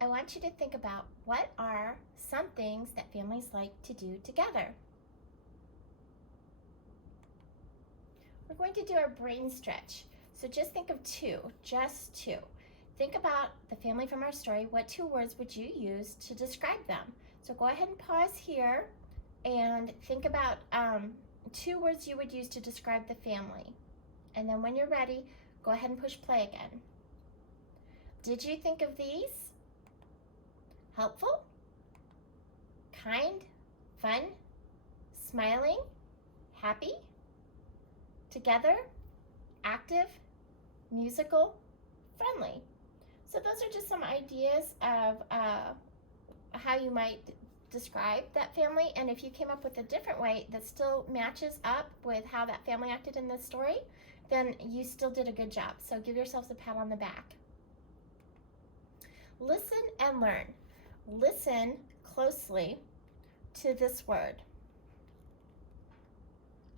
I want you to think about what are some things that families like to do together. We're going to do our brain stretch. So just think of two, just two. Think about the family from our story. What two words would you use to describe them? So go ahead and pause here and think about two words you would use to describe the family. And then when you're ready, go ahead and push play again. Did you think of these? Helpful? Kind? Fun? Smiling? Happy? Together? Active? Musical? Friendly? So those are just some ideas of how you might describe that family, and if you came up with a different way that still matches up with how that family acted in this story, then you still did a good job. So give yourselves a pat on the back. Listen and learn. Listen closely to this word.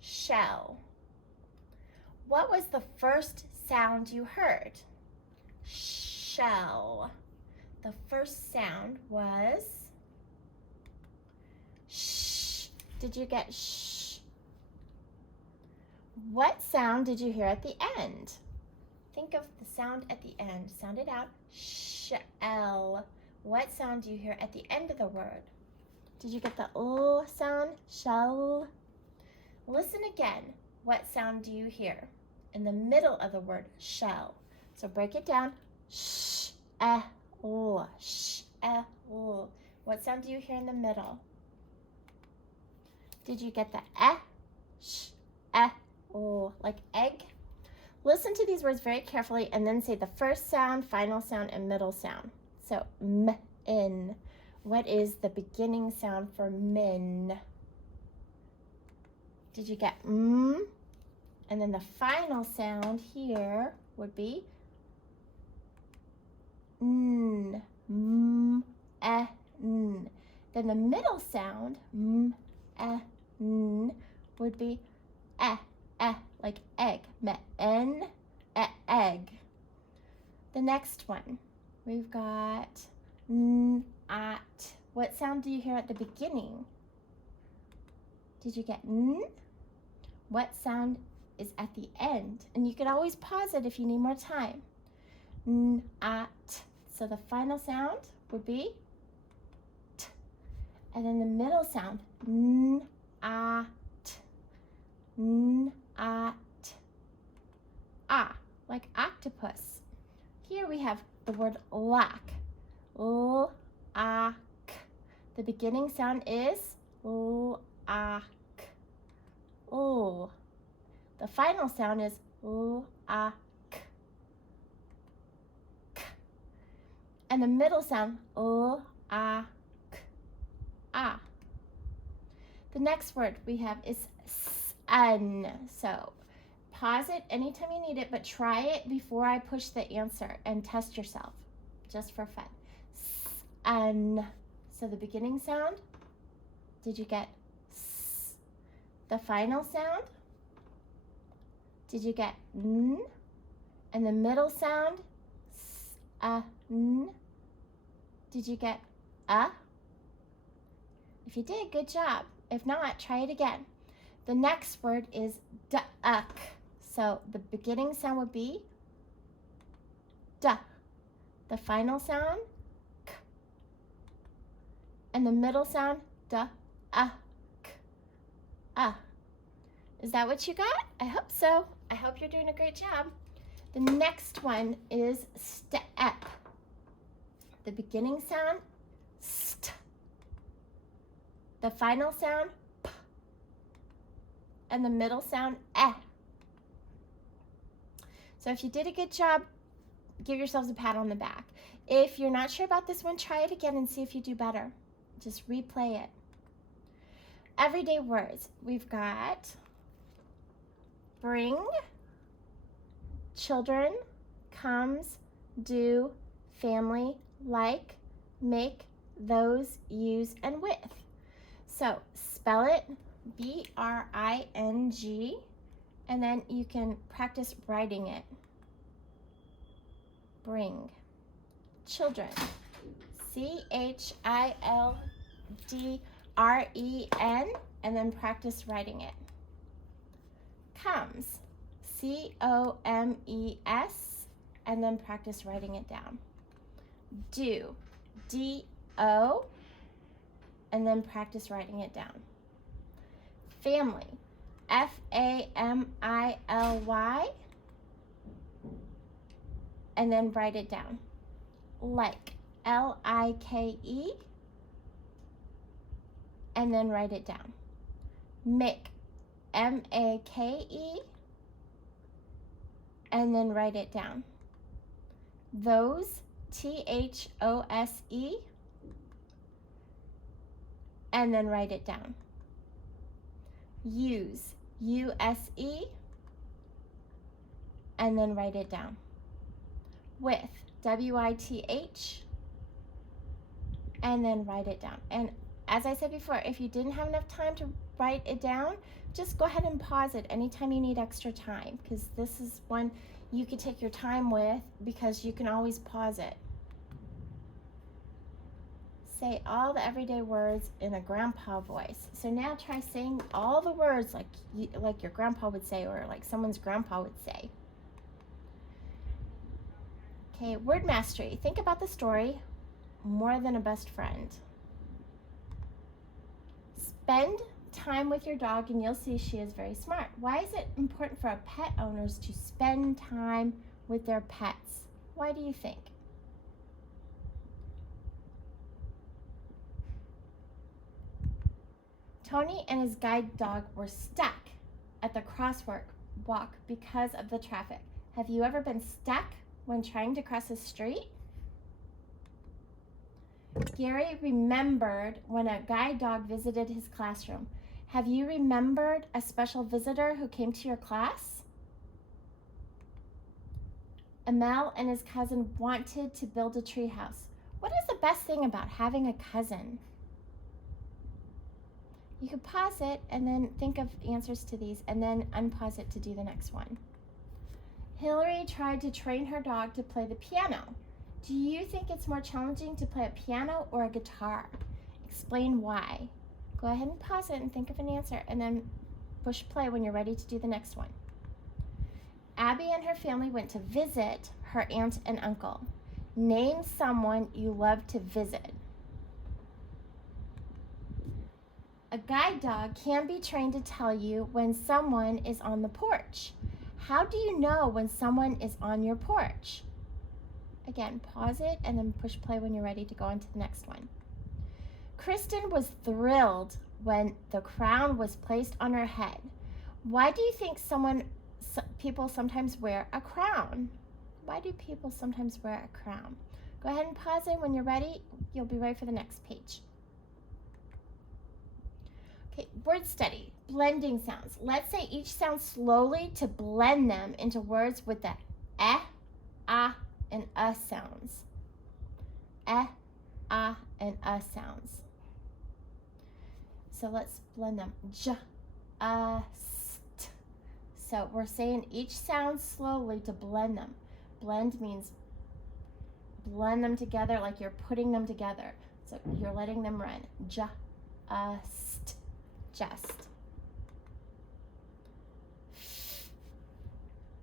Shell. What was the first sound you heard? Shell. The first sound was shh. Did you get shh? What sound did you hear at the end? Think of the sound at the end. Sound it out. Shell. What sound do you hear at the end of the word? Did you get the L sound? Shell. Listen again. What sound do you hear in the middle of the word shell? So break it down. Sh, l, sh, l. What sound do you hear in the middle? Did you get the sh, l, like egg? Listen to these words very carefully and then say the first sound, final sound, and middle sound. So in. What is the beginning sound for min? Did you get And then the final sound here would be n. Then the middle sound would be like egg. En, egg. The next one, we've got at. What sound do you hear at the beginning? Did you get n? What sound is at the end? And you could always pause it if you need more time. At. So the final sound would be t. And then the middle sound, at. Ah, like octopus. Here we have the word lack. Lack. The beginning sound is lack. The final sound is lack. And the middle sound lack. The next word we have is sun. So pause it anytime you need it, but try it before I push the answer and test yourself, just for fun. Sun. So the beginning sound, did you get s? The final sound, did you get n? And the middle sound, n? Did you get If you did, good job. If not, try it again. The next word is duck. So the beginning sound would be duh. The final sound, k. And the middle sound, duh, k. Is that what you got? I hope so. I hope you're doing a great job. The next one is step. The beginning sound, st. The final sound, p. And the middle sound, eh. So if you did a good job, give yourselves a pat on the back. If you're not sure about this one, try it again and see if you do better. Just replay it. Everyday words. We've got bring, children, comes, do, family, like, make, those, use, and with. So spell it B-R-I-N-G, and then you can practice writing it. Bring. Children. C-H-I-L-D-R-E-N, and then practice writing it. Comes, C-O-M-E-S, and then practice writing it down. Do, D-O, and then practice writing it down. Family, F-A-M-I-L-Y, and then write it down. Like, L-I-K-E, and then write it down. Make, M-A-K-E, and then write it down. Those, T-H-O-S-E, and then write it down. Use, U-S-E, and then write it down. With, W-I-T-H, and then write it down. And as I said before, if you didn't have enough time to write it down, just go ahead and pause it anytime you need extra time, because this is one you could take your time with, because you can always pause it. Say all the everyday words in a grandpa voice. So now try saying all the words like your grandpa would say, or like someone's grandpa would say. Okay, word mastery. Think about the story, more than a best friend. Spend time with your dog and you'll see she is very smart. Why is it important for pet owners to spend time with their pets? Why do you think? Tony and his guide dog were stuck at the crosswalk because of the traffic. Have you ever been stuck when trying to cross a street? Gary remembered when a guide dog visited his classroom. Have you remembered a special visitor who came to your class? Amel and his cousin wanted to build a tree house. What is the best thing about having a cousin? You could pause it and then think of answers to these and then unpause it to do the next one. Hillary tried to train her dog to play the piano. Do you think it's more challenging to play a piano or a guitar? Explain why. Go ahead and pause it and think of an answer and then push play when you're ready to do the next one. Abby and her family went to visit her aunt and uncle. Name someone you love to visit. A guide dog can be trained to tell you when someone is on the porch. How do you know when someone is on your porch? Again, pause it and then push play when you're ready to go on to the next one. Kristen was thrilled when the crown was placed on her head. Why do you think people sometimes wear a crown? Why do people sometimes wear a crown? Go ahead and pause it when you're ready. You'll be ready for the next page. Okay, word study, blending sounds. Let's say each sound slowly to blend them into words with the eh, ah, and sounds. Eh, ah, and sounds. So let's blend them. J, st. So we're saying each sound slowly to blend them. Blend means blend them together like you're putting them together. So you're letting them run. J, st. Just.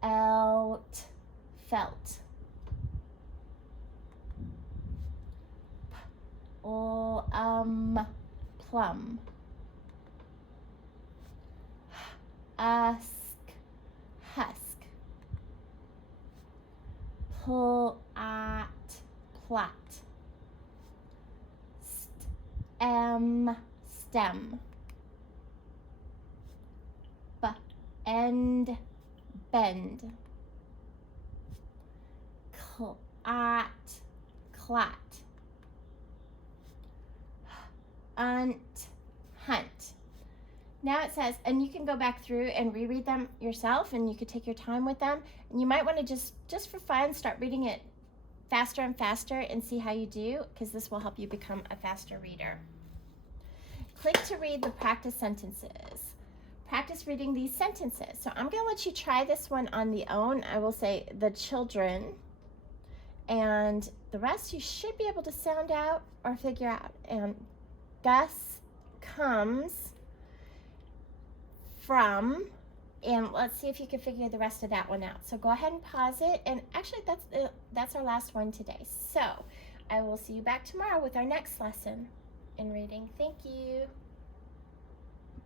Felt, felt. Plum. Husk, husk. Plot, plot. Stem, stem. End, bend. Clot, clot. Hunt, hunt. Now it says, and you can go back through and reread them yourself, and you could take your time with them. And you might want to just for fun, start reading it faster and faster and see how you do, because this will help you become a faster reader. Click to read the practice sentences. Practice reading these sentences. So I'm going to let you try this one on the own. I will say the children, And the rest you should be able to sound out or figure out. And Gus comes from, and let's see if you can figure the rest of that one out. So go ahead and pause it. And actually, that's our last one today. So I will see you back tomorrow with our next lesson in reading. Thank you.